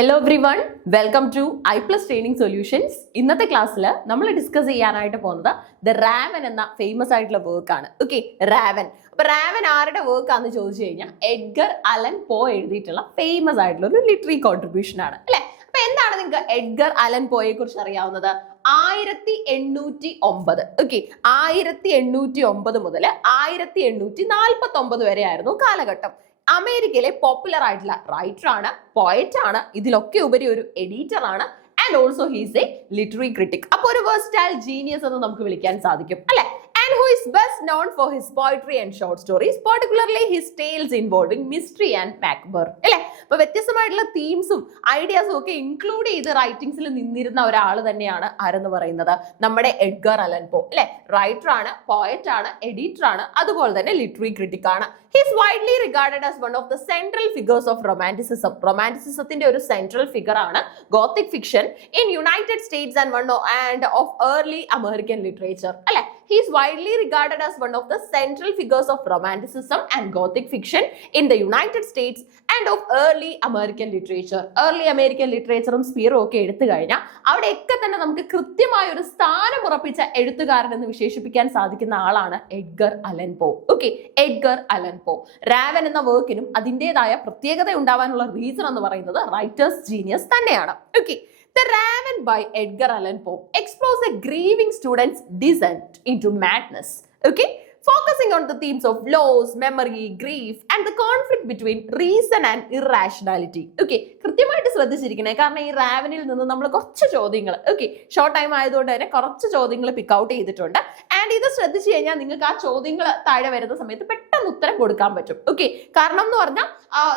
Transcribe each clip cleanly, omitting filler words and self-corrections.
Hello everyone, welcome to ഐ+ training solutions. ഇന്നത്തെ ക്ലാസ്സിൽ നമ്മൾ ഡിസ്കസ് ചെയ്യാനായിട്ട് പോകുന്നത് ദ റാവൻ എന്ന ഫേമസ് ആയിട്ടുള്ള വർക്കാണ്. Okay, Raven. അപ്പൊ റാവൻ ആരുടെ വർക്ക് ആണെന്ന് ചോദിച്ചു കഴിഞ്ഞാൽ എഡ്ഗർ അലൻ പോ എഴുതിയിട്ടുള്ള ഫേമസ് ആയിട്ടുള്ള ഒരു ലിറ്റററി കോൺട്രിബ്യൂഷൻ ആണ് അല്ലെ. അപ്പൊ എന്താണ് നിങ്ങൾക്ക് എഡ്ഗർ അലൻ പോയെ കുറിച്ച് അറിയാവുന്നത്? 1809. ഓക്കെ, 1809 മുതൽ 1849 വരെ ആയിരുന്നു കാലഘട്ടം. അമേരിക്കയിലെ പോപ്പുലർ ആയിട്ടുള്ള റൈറ്റർ ആണ്, പോയറ്റ് ആണ്, ഇതിലൊക്കെ ഉപരി ഒരു എഡിറ്റർ ആണ്, and also he's a literary critic. അപ്പൊ ഒരു വെർസ്റ്റൈൽ ജീനിയസ് എന്ന് നമുക്ക് വിളിക്കാൻ സാധിക്കും അല്ലെ. And who is best known for his poetry and short stories, particularly his tales involving mystery and macabre. അല്ലെ, അപ്പൊ വ്യത്യസ്തമായിട്ടുള്ള തീംസും ഐഡിയാസും ഒക്കെ ഇൻക്ലൂഡ് ചെയ്ത് റൈറ്റിംഗ്സിൽ നിന്നിരുന്ന ഒരാൾ തന്നെയാണ് ആരെന്ന് പറയുന്നത് നമ്മുടെ എഡ്ഗർ അലൻ പോ അല്ലെ. റൈറ്റർ ആണ്, പോയറ്റ് ആണ്, എഡിറ്റർ ആണ്, അതുപോലെ തന്നെ ലിറ്റററി ക്രിട്ടിക് ആണ്. He is widely regarded as one of the central figures of Romanticism. റൊമാൻറ്റിസിസത്തിന്റെ ഒരു സെൻട്രൽ ഫിഗർ ആണ് Gothic fiction in United States and of early American literature. അല്ലെ, he is widely regarded as one of the central figures of Romanticism and Gothic fiction in the United States and of early American literature. Early American literature സ്പീറും ഒക്കെ എടുത്തു കഴിഞ്ഞാൽ അവിടെയൊക്കെ തന്നെ നമുക്ക് കൃത്യമായ ഒരു സ്ഥാനം ഉറപ്പിച്ച എഴുത്തുകാരൻ എന്ന് വിശേഷിപ്പിക്കാൻ സാധിക്കുന്ന ആളാണ് എഡ്ഗർ അലൻ പോ. ഓക്കെ, എഡ്ഗർ അലൻ പോ. റാവൻ എന്ന വർക്കിനും അതിൻ്റെതായ പ്രത്യേകത ഉണ്ടാവാനുള്ള റീസൺ എന്ന് പറയുന്നത് റൈറ്റേഴ്സ് ജീനിയസ് തന്നെയാണ്. Okay, The Raven by Edgar Allan Poe explores a grieving student's descent into madness. Okay, focusing on the themes of loss, memory, grief, and the conflict between reason and irrationality. Okay, കൃത്യമായിട്ട് ശ്രദ്ധിച്ചിരിക്കണേ, കാരണം ഈ റാവനിൽ നിന്ന് നമ്മൾ കുറച്ച് ചോദ്യങ്ങൾ short time ആയതുകൊണ്ട് തന്നെ കുറച്ച് ചോദ്യങ്ങൾ പിക്ക് ഔട്ട് ചെയ്തിട്ടുണ്ട്. ആൻഡ് ഇത് ശ്രദ്ധിച്ചു കഴിഞ്ഞാൽ നിങ്ങൾക്ക് ആ ചോദ്യങ്ങൾ താഴെ വരുന്ന സമയത്ത് പെട്ടെന്ന് ഉത്തരം കൊടുക്കാൻ പറ്റും. ഓക്കെ, കാരണം എന്ന് പറഞ്ഞാൽ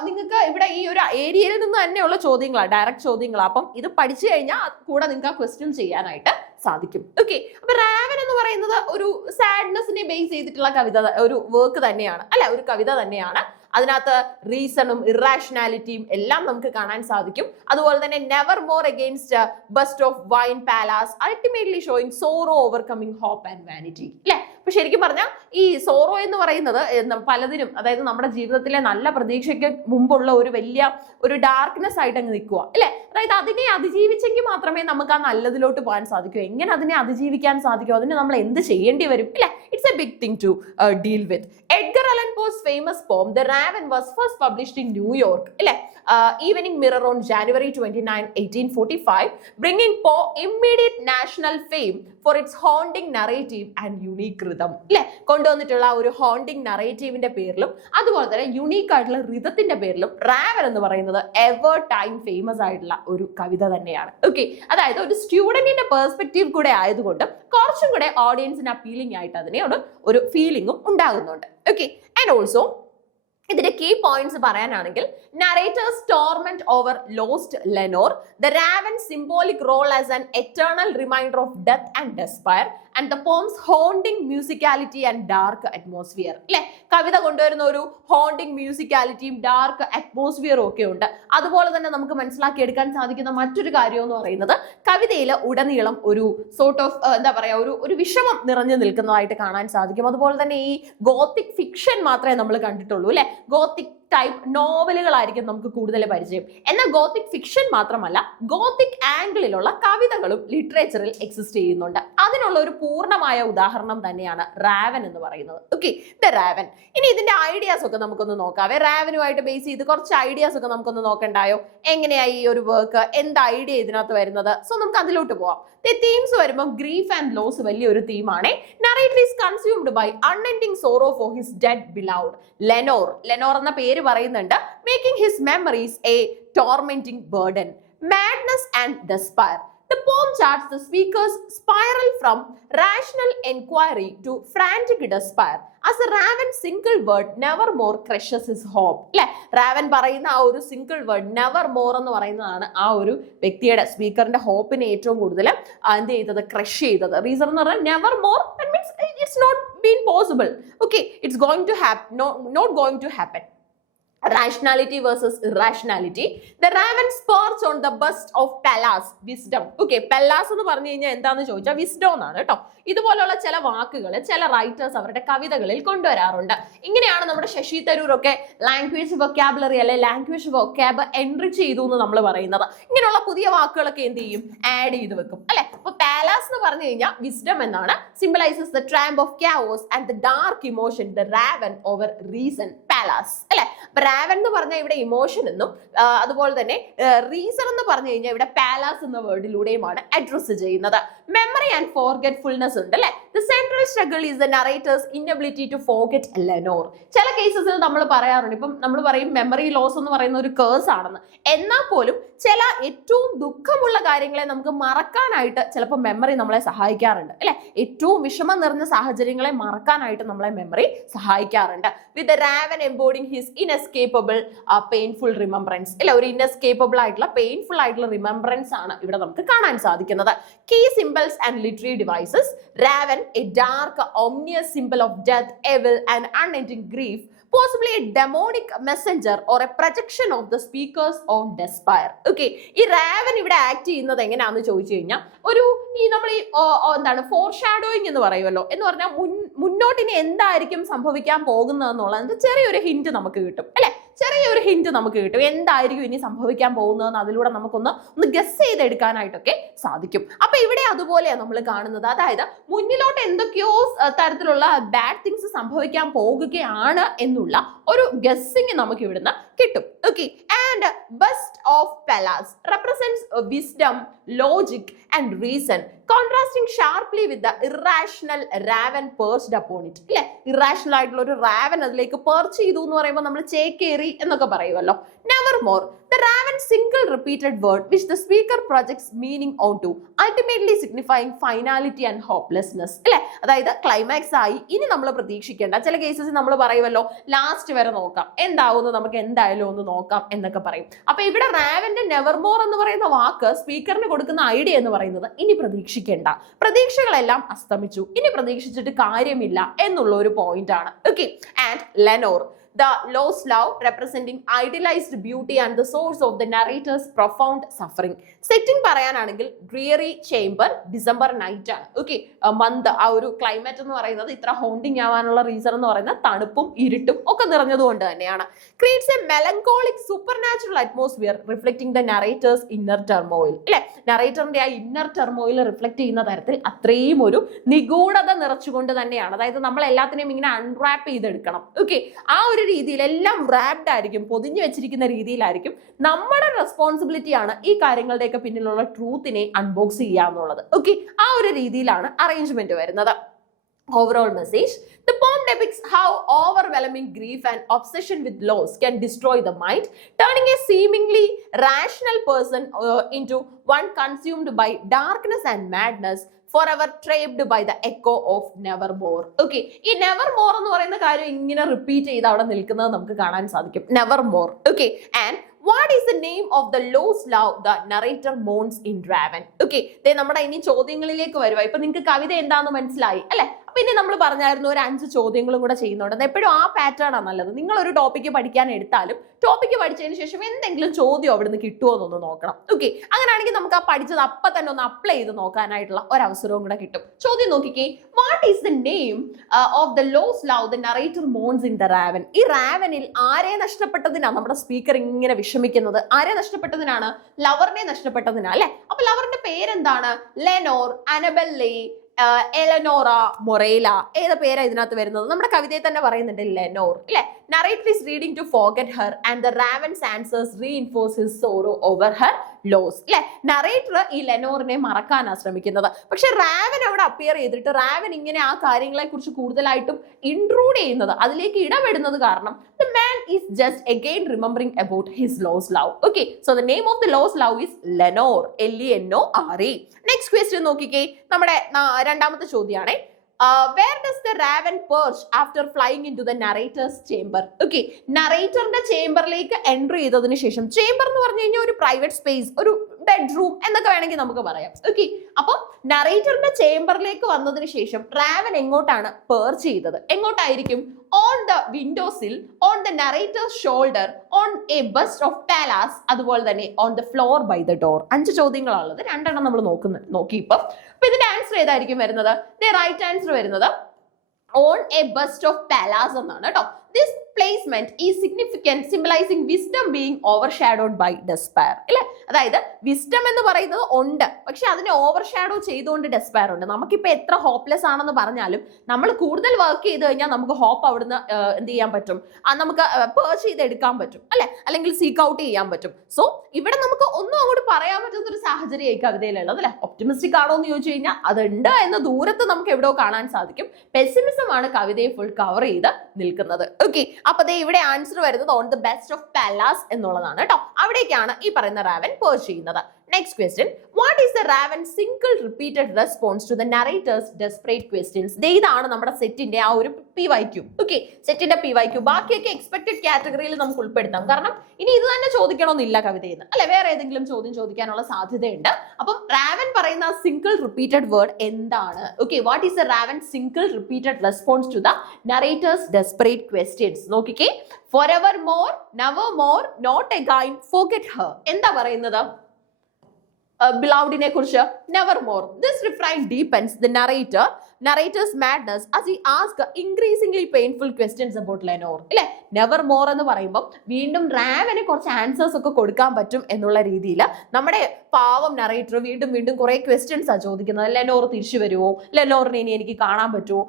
നിങ്ങൾക്ക് ഇവിടെ ഈ ഒരു ഏരിയയിൽ നിന്ന് തന്നെയുള്ള ചോദ്യങ്ങളാണ്, ഡയറക്റ്റ് ചോദ്യങ്ങളാണ്. അപ്പം ഇത് പഠിച്ചു കഴിഞ്ഞാൽ കൂടെ നിങ്ങൾക്ക് ആ ക്വസ്റ്റ്യൻ ചെയ്യാനായിട്ട് സാധിക്കും. ഓക്കെ, അപ്പൊ റാവൻ എന്ന് പറയുന്നത് ഒരു സാഡ്നെസ്സിനെ ബേസ് ചെയ്തിട്ടുള്ള കവിത, ഒരു വർക്ക് തന്നെയാണ് അല്ലെ, ഒരു കവിത തന്നെയാണ്. അതിനകത്ത് റീസണും ഇറാഷണാലിറ്റിയും എല്ലാം നമുക്ക് കാണാൻ സാധിക്കും. അതുപോലെ തന്നെ nevermore against bust of വൈൻ Pallas, ultimately showing sorrow overcoming hope and vanity അല്ലെ. അപ്പൊ ശരിക്കും പറഞ്ഞാൽ ഈ സോറോ എന്ന് പറയുന്നത് പലതിനും, അതായത് നമ്മുടെ ജീവിതത്തിലെ നല്ല പ്രതീക്ഷയ്ക്ക് മുമ്പുള്ള ഒരു വലിയ ഒരു ഡാർക്ക്നെസ് ആയിട്ട് അങ്ങ് നിൽക്കുക അല്ലെ. അതായത് അതിനെ അതിജീവിച്ചെങ്കിൽ മാത്രമേ നമുക്ക് ആ നല്ലതിലോട്ട് പോകാൻ സാധിക്കൂ. എങ്ങനെ അതിനെ അതിജീവിക്കാൻ സാധിക്കും, അതിന് നമ്മൾ എന്ത് ചെയ്യേണ്ടി വരും അല്ലെ. It's a big thing to deal with. Edgar Allan Poe's famous poem the raven was first published in ന്യൂയോർക്ക് York, Evening Mirror on January 29, 1845, bringing Poe immediate national fame for its haunting narrative and unique rhythm. അല്ലെ, കൊണ്ടുവന്നിട്ടുള്ള ഒരു haunting നറേറ്റീവിന്റെ പേരിലും അതുപോലെ തന്നെ unique ആയിട്ടുള്ള റിതത്തിന്റെ പേരിലും Raven എന്ന് പറയുന്നത് എവർ ടൈം ഫേമസ് ആയിട്ടുള്ള ഒരു കവിത തന്നെയാണ്. ഓക്കെ, അതായത് ഒരു സ്റ്റുഡന്റിന്റെ പെർസ്പെക്റ്റീവ് കൂടെ ആയതുകൊണ്ട് കുറച്ചും കൂടെ ഓഡിയൻസിന് അപ്പീലിംഗ് ആയിട്ട് അതിനോട് ഒരു ഫീലിംഗും ഉണ്ടാകുന്നുണ്ട്. ഓക്കെ, ആൻഡ് ഓൾസോ ഇതിന്റെ കീ പോയിന്റ്സ് പറയാനാണെങ്കിൽ narrator's torment over lost Lenore, the Raven's symbolic role as an eternal reminder of death and despair, and the poem's haunting musicality and dark atmosphere. അല്ലെ, കവിത കൊണ്ടുവരുന്ന ഒരു haunting മ്യൂസിക്കാലിറ്റിയും dark അറ്റ്മോസ്ഫിയറും ഒക്കെ ഉണ്ട്. അതുപോലെ തന്നെ നമുക്ക് മനസ്സിലാക്കി എടുക്കാൻ സാധിക്കുന്ന മറ്റൊരു കാര്യം എന്ന് പറയുന്നത് കവിതയിൽ ഉടനീളം ഒരു സോർട്ട് ഓഫ് എന്താ പറയാ, ഒരു വിഷമം നിറഞ്ഞു നിൽക്കുന്നതായിട്ട് കാണാൻ സാധിക്കും. അതുപോലെ തന്നെ ഈ ഗോത്തിക് ഫിക്ഷൻ മാത്രമേ നമ്മൾ കണ്ടിട്ടുള്ളൂ അല്ലെ. ഗോത്തിക് ടൈപ്പ് നോവലുകളായിരിക്കും നമുക്ക് കൂടുതൽ പരിചയം. എന്നാൽ ഗോത്തിക് ഫിക്ഷൻ മാത്രമല്ല, ഗോത്തിക് ആംഗിളിലുള്ള കവിതകളും ലിറ്ററേച്ചറിൽ എക്സിസ്റ്റ് ചെയ്യുന്നുണ്ട്. അതിനുള്ള ഒരു പൂർണ്ണമായ ഉദാഹരണം തന്നെയാണ് റാവൻ എന്ന് പറയുന്നത്. Okay, the Raven. ഇനി ഇതിന്റെ ഐഡിയാസ് ഒക്കെ നമുക്കൊന്ന് നോക്കാവേ. റാവനുമായിട്ട് ബേസ് ചെയ്ത് കുറച്ച് ഐഡിയാസ് ഒക്കെ നമുക്കൊന്ന് നോക്കണ്ടായോ? എങ്ങനെയായി ഈ ഒരു വർക്ക്, എന്ത് ഐഡിയ ഇതിനകത്ത് വരുന്നത്? സോ നമുക്ക് അതിലോട്ട് പോവാം. തീംസ് വരുമ്പോൾ ഗ്രീഫ് ആൻഡ് ലോസ് വലിയൊരു തീമാണ്. Narrator is consumed by unending sorrow for his dead beloved Lenore. Lenore എന്ന പേര് പറയുന്നുണ്ട്. Making his memories a tormenting burden, madness and despair. The poem charts the speaker's spiral from rational enquiry to frantic despair as a Raven single word never more crushes his hope. അല്ലെ, Raven പറയുന്ന ആ ഒരു single word never more എന്ന് പറയുന്നതാണ് ആ ഒരു വ്യക്തിയുടെ സ്പീക്കറിന്റെ ഹോപ്പിനെ ഏറ്റവും കൂടുതൽ എന്ത് ചെയ്തത്, ക്രഷ് ചെയ്തത്. റീസൺ എന്ന് പറഞ്ഞാൽ never more, that means it's not been possible. Okay, it's going to happen, not going to happen. rationality versus irrationality. The ravens perch on the bust of Pallas, wisdom. Okay, Pallas എന്ന് പറഞ്ഞു കഴിഞ്ഞാൽ എന്താന്ന് ചോദിച്ചാൽ wisdom എന്നാണ് കേട്ടോ. ഇതുപോലുള്ള ചില വാക്കുകൾ ചില റൈറ്റേഴ്സ് അവരുടെ കവിതകളിൽ കൊണ്ടുവരാറുണ്ട്. ഇങ്ങനെയാണ് നമ്മുടെ ശശി തരൂർ ഒക്കെ ലാംഗ്വേജ് വൊക്കാബുലറി അല്ലെ ലാംഗ്വേജ് വൊക്കാബ് എൻറിച്ച് ചെയ്തു എന്ന് നമ്മൾ പറയുന്നത്. ഇങ്ങനെയുള്ള പുതിയ വാക്കുകളൊക്കെ എന്ത് ചെയ്യും, ആഡ് ചെയ്ത് വെക്കും അല്ലെ. അപ്പൊ പാലാസ് എന്ന് പറഞ്ഞു കഴിഞ്ഞാൽ വിസ്ഡം എന്നാണ്. Symbolises the Tramp of chaos and the dark emotion, the raven over reason. പാലാസ് അല്ലെ. റാവൻ എന്ന് പറഞ്ഞാൽ ഇവിടെ ഇമോഷൻ എന്നും അതുപോലെ തന്നെ റീസൺ എന്ന് പറഞ്ഞു കഴിഞ്ഞാൽ ഇവിടെ പാലാസ് എന്ന വേർഡിലൂടെയുമാണ് അഡ്രസ് ചെയ്യുന്നത്. മെമ്മറി ആൻഡ് ഫോർഗെറ്റ്ഫുൾനെസ് ഉണ്ട് അല്ലെ. The central struggle is the narrator's inability to forget Lenore. ചില കേസസിൽ നമ്മൾ പറയാറുണ്ട്, ഇപ്പം നമ്മൾ പറയും മെമ്മറി ലോസ് എന്ന് പറയുന്ന ഒരു കേഴ്സ് ആണെന്ന്. എന്നാൽ പോലും ചില ഏറ്റവും ദുഃഖമുള്ള കാര്യങ്ങളെ നമുക്ക് മറക്കാനായിട്ട് ചിലപ്പോൾ മെമ്മറി നമ്മളെ സഹായിക്കാറുണ്ട് അല്ലെ. ഏറ്റവും വിഷമം നിറഞ്ഞ സാഹചര്യങ്ങളെ മറക്കാനായിട്ട് നമ്മളെ മെമ്മറി സഹായിക്കാറുണ്ട്. With the raven embodying his inescapable painful remembrance അല്ലെ. ഒരു ഇൻഎസ്കേപ്പബിൾ ആയിട്ടുള്ള പെയിൻഫുൾ ആയിട്ടുള്ള റിമംബറൻസ് ആണ് ഇവിടെ നമുക്ക് കാണാൻ സാധിക്കുന്നത്. Key symbols and literary devices. Raven, a dark omnious symbol of death, evil and unending grief, possibly a demonic messenger or a projection of the speaker's own despair. Okay, ഈ Raven ഇവിടെ act ചെയ്യുന്നത് എങ്ങനെയാണെന്ന് ചോദിച്ചു കഴിഞ്ഞാൽ ഒരു നമ്മൾ ഈ എന്താണ് ഫോർ ഷാഡോയിങ് എന്ന് പറയുമല്ലോ, എന്ന് പറഞ്ഞാൽ മുന്നോട്ടിനി എന്തായിരിക്കും സംഭവിക്കാൻ പോകുന്നതെന്നുള്ളത് ചെറിയൊരു ഹിന്റ് നമുക്ക് കിട്ടും അല്ലെ. ചെറിയൊരു ഹിന്റ് നമുക്ക് കിട്ടും എന്തായിരിക്കും ഇനി സംഭവിക്കാൻ പോകുന്നതെന്ന്. അതിലൂടെ നമുക്കൊന്ന് ഗസ് ചെയ്തെടുക്കാനായിട്ടൊക്കെ സാധിക്കും. അപ്പൊ ഇവിടെ അതുപോലെയാണ് നമ്മൾ കാണുന്നത്. അതായത് മുന്നിലോട്ട് എന്തൊക്കെയോ തരത്തിലുള്ള ബാഡ് തിങ്സ് സംഭവിക്കാൻ പോകുകയാണ് എന്നുള്ള ഒരു ഗസ്സിങ് നമുക്ക് ഇവിടുന്ന് കിട്ടും. Okay, and bust of Pallas represents wisdom, logic and reason, contrasting sharply with the irrational raven perched upon it. ഇല്ലേ, ഇറാഷണൽ ആയിട്ടുള്ള ഒരു റാവൻ അതിലേക്ക് പെർച്ച് ചെയ്തു എന്ന് പറയുമ്പോൾ നമ്മൾ ചേക്കേറി എന്നൊക്കെ പറയുമല്ലോ. Nevermore, the raven single repeated word which the speaker projects meaning onto, ultimately signifying finality and hopelessness. അല്ലെ, അതായത് ക്ലൈമാക്സ് ആയി ഇനി നമ്മൾ പ്രതീക്ഷിക്കേണ്ട. ചില കേസസ് നമ്മൾ പറയുമല്ലോ ലാസ്റ്റ് വരെ നോക്കാം, എന്താവുന്നു നമുക്ക് എന്തായാലും ഒന്ന് നോക്കാം എന്നൊക്കെ പറയും. അപ്പൊ ഇവിടെ റാവന്റെ നെവർമോർ എന്ന് പറയുന്ന വാക്ക് സ്പീക്കറിന് കൊടുക്കുന്ന ഐഡിയ എന്ന് പറയുന്നത് ഇനി പ്രതീക്ഷിക്കേണ്ട, പ്രതീക്ഷകളെല്ലാം അസ്തമിച്ചു, ഇനി പ്രതീക്ഷിച്ചിട്ട് കാര്യമില്ല എന്നുള്ള ഒരു പോയിന്റ് ആണ്. Okay, and Lenore, the lost love representing idealized beauty and the source of the narrator's profound suffering. Setting പറയാനാണെങ്കിൽ dreary chamber, December night ആണ്. ഓക്കെ, മന്ത് ആ ഒരു ക്ലൈമറ്റ് എന്ന് പറയുന്നത് ഇത്ര ഹോണ്ടിങ് ആവാനുള്ള റീസൺ എന്ന് പറയുന്നത് തണുപ്പും ഇരുട്ടും ഒക്കെ നിറഞ്ഞതുകൊണ്ട് തന്നെയാണ്. Creates a melancholic supernatural atmosphere reflecting the narrator's inner turmoil. അല്ലെ, നറേറ്ററിന്റെ ആ ഇന്നർ ടെർമോയിൽ റിഫ്ലക്ട് ചെയ്യുന്ന തരത്തിൽ അത്രയും ഒരു നിഗൂഢത നിറച്ചുകൊണ്ട് തന്നെയാണ്. അതായത് നമ്മൾ എല്ലാത്തിനെയും ഇങ്ങനെ അൺറാപ്പ് ചെയ്തെടുക്കണം. ഓക്കെ, ആ ഒരു രീതിയിൽ എല്ലാം റാപ്ഡ് ആയിരിക്കും, പൊതിഞ്ഞു വെച്ചിരിക്കുന്ന രീതിയിലായിരിക്കും. നമ്മുടെ റെസ്പോൺസിബിലിറ്റി ആണ് ഈ കാര്യങ്ങളുടെയൊക്കെ പിന്നിലുള്ള ട്രൂത്തിനെ അൺബോക്സ് ചെയ്യുക എന്നുള്ളത്. ഓക്കെ, ആ ഒരു രീതിയിലാണ് അറേഞ്ച്മെന്റ് വരുന്നത്. Overall message: the poem depicts how overwhelming grief and obsession with loss can destroy the mind, turning a seemingly rational person into one consumed by darkness and madness, forever trapped by the echo of nevermore. Okay, ഈ nevermore എന്ന് പറയുന്ന കാര്യം ഇങ്ങനെ repeat ചെയ്ത് അവിടെ നിൽക്കുന്നത് നമുക്ക് കാണാൻ സാധിക്കും. nevermore. Okay, and what is the name of the lost love the narrator mourns in Raven? Okay, നമ്മുടെ ഇനി ചോദ്യങ്ങളിലേക്ക് വരുക. ഇപ്പൊ നിങ്ങൾക്ക് കവിത എന്താണെന്ന് മനസ്സിലായി അല്ലെ. പിന്നെ നമ്മൾ പറഞ്ഞായിരുന്നു ഒരു 5 ചോദ്യങ്ങളും കൂടെ ചെയ്യുന്നുണ്ട്. എപ്പോഴും ആ പാറ്റേൺ ആണ് നല്ലത്. നിങ്ങൾ ഒരു ടോപ്പിക്ക് പഠിക്കാൻ എടുത്താലും ടോപ്പിക്ക് പഠിച്ചതിന് ശേഷം എന്തെങ്കിലും ചോദ്യം അവിടെ നിന്ന് കിട്ടുമോ എന്നൊന്ന് നോക്കണം. ഓക്കെ, അങ്ങനെയാണെങ്കിൽ നമുക്ക് ആ പഠിച്ചത് അപ്പൊ തന്നെ ഒന്ന് അപ്ലൈ ചെയ്ത് നോക്കാനായിട്ടുള്ള ഒരു അവസരവും കൂടെ കിട്ടും. ചോദ്യം നോക്കിക്കേ, what is the name of the lost love the narrator Mons in the Raven? ഈ റാവനിൽ ആരെ നഷ്ടപ്പെട്ടതിനാണ് നമ്മുടെ സ്പീക്കർ ഇങ്ങനെ വിഷമിക്കുന്നത്? ആരെ നഷ്ടപ്പെട്ടതിനാണ്? ലവറിനെ നഷ്ടപ്പെട്ടതിനാ അല്ലെ. അപ്പൊ ലവറിന്റെ പേരെന്താണ്? Lenore, Annabelle, എലനോറ, മൊറേല. ഏത് പേരാ ഇതിനകത്ത് വരുന്നത്? നമ്മുടെ കവിതയിൽ തന്നെ പറയുന്നുണ്ട് ലെനോർ ഇല്ലെ. Narrator is reading to forget her and the raven's answers reinforce his sorrow over her loss. ഇല്ലെ, നറേറ്റർ ഈ ലെനോറിനെ മറക്കാനാണ് ശ്രമിക്കുന്നത്. പക്ഷെ റാവൻ അവിടെ അപ്പിയർ ചെയ്തിട്ട് റാവൻ ഇങ്ങനെ ആ കാര്യങ്ങളെ കുറിച്ച് കൂടുതലായിട്ടും ഇൻട്രൂഡ് ചെയ്യുന്നത്, അതിലേക്ക് ഇടപെടുന്നത് കാരണം the man is just again remembering about his lost love. Okay, so the name of the lost love is Lenore, Lenore. Next question നോക്കിക്കേ, നമ്മുടെ രണ്ടാമത്തെ ചോദ്യമാണ്. Where does the raven perch after flying into the narrator's chamber? Okay, നറേറ്ററിന്റെ ചേംബറിലേക്ക് entry ചെയ്തതിനു ശേഷം, chamber എന്ന് പറഞ്ഞു കഴിഞ്ഞാൽ ഒരു പ്രൈവറ്റ് സ്പേസ്, ഒരു ബെഡ്റൂം എന്നൊക്കെ വേണമെങ്കിൽ നമുക്ക് പറയാം. ഓക്കെ, അപ്പം നറേറ്ററിന്റെ ചേംബറിലേക്ക് വന്നതിന് ശേഷം റാവൻ എങ്ങോട്ടാണ് പേർച്ച് ചെയ്തത്? എങ്ങോട്ടായിരിക്കും? On the window sill, on the narrator's shoulder, on a bust of Pallas, അതുപോലെ തന്നെ on the floor by the door. 5 ചോദ്യങ്ങളാണുള്ളത്, 2 എണ്ണം നമ്മൾ നോക്കി ഇപ്പം. അപ്പൊ ഇതിന്റെ ആൻസർ ഏതായിരിക്കും വരുന്നത്? റൈറ്റ് ആൻസർ വരുന്നത് on a bust of Pallas എന്നാണ് കേട്ടോ. This placement is significant, symbolising wisdom being overshadowed by despair. അല്ലെ, അതായത് വിസ്ഡം എന്ന് പറയുന്നത് ഉണ്ട്, പക്ഷെ അതിനെ ഓവർഷാഡോ ചെയ്തുകൊണ്ട് ഡെസ്പയർ ഉണ്ട്. നമുക്കിപ്പോ എത്ര ഹോപ്പ്ലെസ് ആണെന്ന് പറഞ്ഞാലും നമ്മൾ കൂടുതൽ വർക്ക് ചെയ്ത് കഴിഞ്ഞാൽ നമുക്ക് ഹോപ്പ് അവിടുന്ന് എന്ത് ചെയ്യാൻ പറ്റും? നമുക്ക് പേർച്ച് ചെയ്ത് എടുക്കാൻ പറ്റും, അല്ലെ, അല്ലെങ്കിൽ സീക്ക് ഔട്ട് ചെയ്യാൻ പറ്റും. സോ ഇവിടെ നമുക്ക് ഒന്നും അങ്ങോട്ട് പറയാൻ പറ്റുന്ന ഒരു സാഹചര്യം ഈ കവിതയിലുള്ളത്, അല്ലെ. ഒപ്റ്റിമിസ്റ്റിക് ആണോ എന്ന് ചോദിച്ചു കഴിഞ്ഞാൽ അതുണ്ട് എന്ന് ദൂരത്ത് നമുക്ക് എവിടെയോ കാണാൻ സാധിക്കും. പെസിമിസം ആണ് കവിതയെ ഫുൾ കവർ ചെയ്ത് നിൽക്കുന്നത്. ഓക്കെ, അപ്പൊ ഇവിടെ ആൻസർ വരുന്നത് ഓൺ ദ ബെസ്റ്റ് ഓഫ് പാലാസ് എന്നുള്ളതാണ് കേട്ടോ. അവിടേക്കാണ് ഈ പറയുന്ന റാവൻ പേർച്ച് ചെയ്യുന്നത്. Next question. What is the Raven's single repeated response to the narrator's desperate questions? ഇതാണ് നമ്മുടെ സെറ്റിന്റെ ആ ഒരു PYQ. ഓക്കെ, സെറ്റിന്റെ PYQ. ബാക്കിയൊക്കെ എക്സ്പെക്ടഡ് കാറ്റഗറിയിൽ നമുക്ക് ഉൾപ്പെടുത്താം. കാരണം ഇനി ഇത് തന്നെ ചോദിക്കണമെന്നില്ല കവിതയിൽ നിന്ന്, അല്ലെ, വേറെ ഏതെങ്കിലും ചോദ്യം ചോദിക്കാനുള്ള സാധ്യതയുണ്ട്. അപ്പം റാവൻ പറയുന്ന സിംഗിൾ റിപ്പീറ്റഡ് വേർഡ് എന്താണ്? Okay, what is the raven single repeated response to the narrator's desperate questions? നോക്കിക്കേ, forever more, never more, not again, forget her. എന്താ പറയുന്നത്? ബിലൗഡിനെ കുറിച്ച് nevermore. This refrain deepens the narrator's madness as he asked increasingly painful questions about Lenore. അല്ലെ, never more എന്ന് പറയുമ്പോൾ വീണ്ടും റാവന് കുറച്ച് ആൻസേഴ്സ് ഒക്കെ കൊടുക്കാൻ പറ്റും എന്നുള്ള രീതിയിൽ നമ്മുടെ പാവം നറേറ്റർ വീണ്ടും വീണ്ടും കുറെ ക്വസ്റ്റ്യൻസ് ആ ചോദിക്കുന്നത്. ലെനോർ തിരിച്ചു വരുമോ? ലെനോറിനെ ഇനി എനിക്ക് കാണാൻ പറ്റുമോ?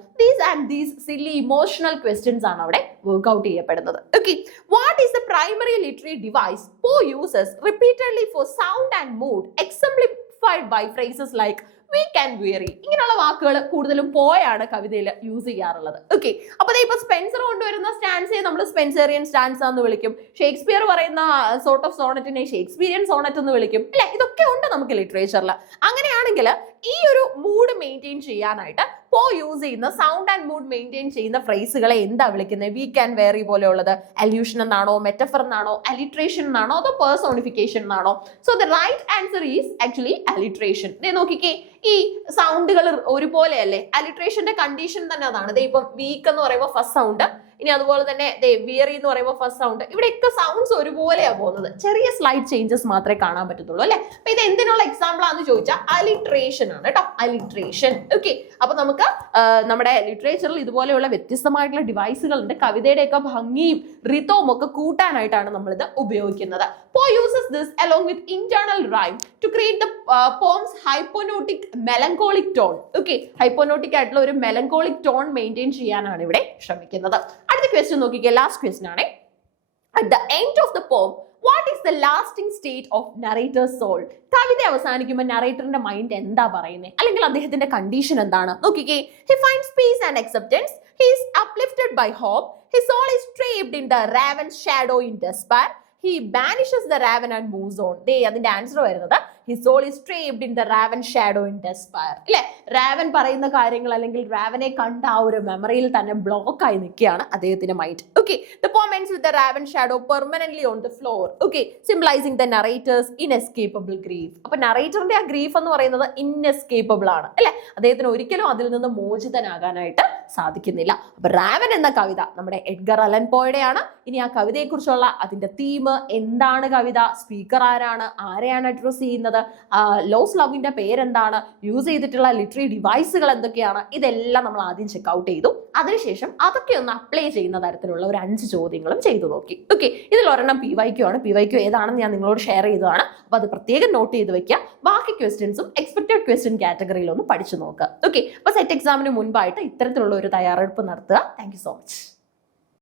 ദീസ് സില്ലി ഇമോഷണൽ ക്വസ്റ്റ്യൻസ് ആണ് അവിടെ വർക്ക്ഔട്ട് ചെയ്യപ്പെടുന്നത്. Okay, what is the primary literary device Poe uses repeatedly for sound and mood exemplified by phrases like weak and weary? ഇങ്ങനെയുള്ള വാക്കുകൾ കൂടുതലും പോയാണ് കവിതയിൽ യൂസ് ചെയ്യാറുള്ളത്. ഓക്കെ, അപ്പൊ ഇപ്പൊ സ്പെൻസർ കൊണ്ടുവരുന്ന സ്റ്റാൻസയെ നമ്മൾ സ്പെൻസേറിയൻ സ്റ്റാൻസ എന്ന് വിളിക്കും. ഷേക്സ്പിയർ പറയുന്ന സോർട്ട് ഓഫ് സോണറ്റിനെ ഷേക്സ്പിയറിയൻ സോണറ്റ് എന്ന് വിളിക്കും, അല്ലെ. ഇതൊക്കെ ഉണ്ട് നമുക്ക് ലിറ്ററേച്ചറിൽ. അങ്ങനെയാണെങ്കിൽ ഈ ഒരു മൂഡ് മെയിൻറ്റെയിൻ ചെയ്യാനായിട്ട് പോ യൂസ് ചെയ്യുന്ന സൗണ്ട് ആൻഡ് മൂഡ് മെയിൻറ്റെയിൻ ചെയ്യുന്ന ഫ്രേസുകളെ എന്താ വിളിക്കുന്നത്? വീക്ക് ആൻഡ് വേറി പോലെയുള്ളത് അല്യൂഷൻ എന്നാണോ, മെറ്റഫർ എന്നാണോ, അലിട്രേഷൻ എന്നാണോ, അതോ പേഴ്സോണിഫിക്കേഷൻ എന്നാണോ? So the right answer is actually alliteration. നോക്കിക്കേ, ഈ സൗണ്ടുകൾ ഒരുപോലെയല്ലേ? അലിട്രേഷന്റെ കണ്ടീഷൻ തന്നെ അതാണ്. ഇപ്പം വീക്ക് എന്ന് പറയുമ്പോൾ ഫസ്റ്റ് സൗണ്ട്, ഇനി അതുപോലെ തന്നെ വിയറി എന്ന് പറയുമ്പോൾ ഫസ്റ്റ് സൗണ്ട്. ഇവിടെയൊക്കെ സൗണ്ട്സ് ഒരുപോലെയാണ് പോകുന്നത്, ചെറിയ സ്ലൈറ്റ് ചേഞ്ചസ് മാത്രമേ കാണാൻ പറ്റത്തുള്ളൂ, അല്ലെ. അപ്പൊ ഇത് എന്തിനുള്ള എക്സാമ്പിൾ ആണെന്ന് ചോദിച്ചാൽ അലിട്രേഷൻ ആണ് കേട്ടോ, അലിട്രേഷൻ. ഓക്കെ, അപ്പൊ നമുക്ക് നമ്മുടെ ലിറ്ററേച്ചറിൽ ഇതുപോലെയുള്ള വ്യത്യസ്തമായിട്ടുള്ള ഡിവൈസുകൾ ഉണ്ട്. കവിതയുടെയൊക്കെ ഭംഗിയും റിതവും ഒക്കെ കൂട്ടാനായിട്ടാണ് നമ്മളിത് ഉപയോഗിക്കുന്നത്. Poe uses this along with internal rhyme to create the poem's hypnotic melancholic tone. Okay, hypnotic ആയിട്ടുള്ള ഒരു melancholic tone മെയിൻറ്റെയിൻ ചെയ്യാനാണ് ഇവിടെ ശ്രമിക്കുന്നത്. അടുത്ത ക്വസ്റ്റ്യൻ നോക്കിക്കേ, ലാസ്റ്റ് ക്വസ്റ്റ്യൻ ആണ്. At the end of the poem, what is the lasting state of narrator's soul? കവിത അവസാനിക്കുമ്പോൾ നറേറ്ററിന്റെ mind എന്താ പറയുന്നത്, അല്ലെങ്കിൽ അദ്ദേഹത്തിന്റെ കണ്ടീഷൻ എന്താണ്? നോക്കിക്കേ, he finds peace and acceptance, he is uplifted by hope, his soul is trapped in the raven's shadow in despair, he banishes the raven and moves on. അതിന്റെ answer വരുന്നത് his soul is trapped in the raven shadow in despair. അല്ലെ, Raven പറയുന്ന കാര്യങ്ങൾ അല്ലെങ്കിൽ റാവനെ കണ്ട ആ ഒരു മെമ്മറിയിൽ തന്നെ ബ്ലോക്ക് ആയി നിൽക്കുകയാണ് അദ്ദേഹത്തിന്റെ mind. Okay, the poem ends with the raven shadow permanently on the floor. Okay, symbolizing the narrator's inescapable grief. അപ്പൊ നറേറ്ററിന്റെ ആ ഗ്രീഫ് എന്ന് പറയുന്നത് ഇൻഎസ്കേപ്പബിൾ ആണ്, അല്ലെ. അദ്ദേഹത്തിന് ഒരിക്കലും അതിൽ നിന്ന് മോചിതനാകാനായിട്ട് സാധിക്കുന്നില്ല. അപ്പൊ റാവൻ എന്ന കവിത നമ്മുടെ എഡ്ഗർ അലൻ പോയുടെയാണ്. ഇനി ആ കവിതയെ കുറിച്ചുള്ള അതിന്റെ തീം എന്താണ്, കവിത സ്പീക്കർ ആരാണ്, ആരെയാണ് അഡ്രസ് ചെയ്യുന്നത്, ലോസ് ലവിന്റെ പേരെന്താണ്, യൂസ് ചെയ്തിട്ടുള്ള ലിറ്റററി ഡിവൈസുകൾ എന്തൊക്കെയാണ്, ഇതെല്ലാം നമ്മൾ ആദ്യം ചെക്ക്ഔട്ട് ചെയ്തു. അതിനുശേഷം അതൊക്കെ ഒന്ന് അപ്ലൈ ചെയ്യുന്ന തരത്തിലുള്ള ഒരു 5 ചോദ്യങ്ങളും ചെയ്തു നോക്കി. ഓക്കെ, ഇതിൽ ഒരെണ്ണം PYQ ആണ്. PYQ ഏതാണെന്ന് ഞാൻ നിങ്ങളോട് ഷെയർ ചെയ്തതാണ്. അപ്പൊ അത് പ്രത്യേകം നോട്ട് ചെയ്ത് വെക്കുക. ബാക്കി ക്വസ്റ്റ്യൻസും എക്സ്പെക്ടഡ് ക്വസ്റ്റ്യൻ കാറ്റഗറിയിൽ ഒന്ന് പഠിച്ചു നോക്കുക. ഓക്കെ, അപ്പൊ സെറ്റ് എക്സാമിന് മുൻപായിട്ട് ഇത്തരത്തിലുള്ള ഒരു തയ്യാറെടുപ്പ് നടത്തുക. Thank you so much.